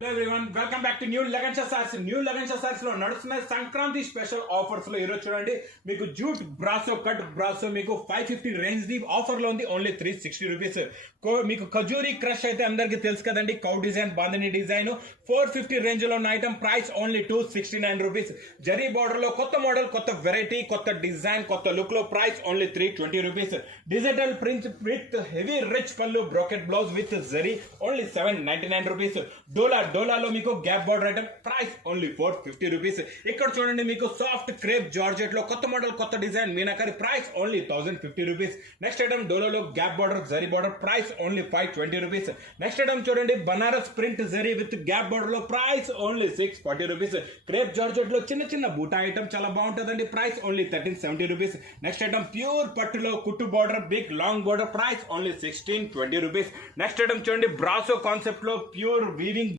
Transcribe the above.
Hello everyone, welcome back to new లగన్షా సార్స్. New లగన్షా సార్స్ లో నడుస్తున్న సంక్రాంతి స్పెషల్ ఆఫర్స్ లో ఈరోజు చూడండి, మీకు జూట్ బ్రాసో కట్ బ్రాసో మీకు 550 రేంజ్ ది ఆఫర్ లో ఉంది. Only 360 rupees. మీకు ఖజూరీ క్రష్ అయితే అందరికి తెలుసు కదండి, cow design, bandhani design 450 range లో ఉన్న item price only 269 rupees. Zari border లో కొత్త మోడల్, కొత్త వెరైటీ, కొత్త డిజైన్, కొత్త లుక్ లో price only 320 rupees. Digital print with heavy rich పళ్ళు, brocade blouse with zari only 799 rupees. డోలాలో మీకు gap border item price only 450 rupees. ఇక్కడ చూడండి, మీకు సాఫ్ట్ క్రేప్ జార్జెట్ లో కొత్త మోడల్, కొత్త design meenakari price only 1050 rupees. Next item డోలాలో gap border, zari border price only 520 rupees. Next item చూడండి, Banaras print zari with gap border లో price only 640 rupees. Crepe georgette లో చిన్న చిన్న బూటా ఐటమ్ చాలా బాగుంటుందండి, price only 1370 rupees. Next item pure పట్టులో కుట్టు border, big long border price only 1620 rupees. Next item చూడండి, బ్రాసో కాన్సెప్ట్ లో ప్యూర్ వీవింగ్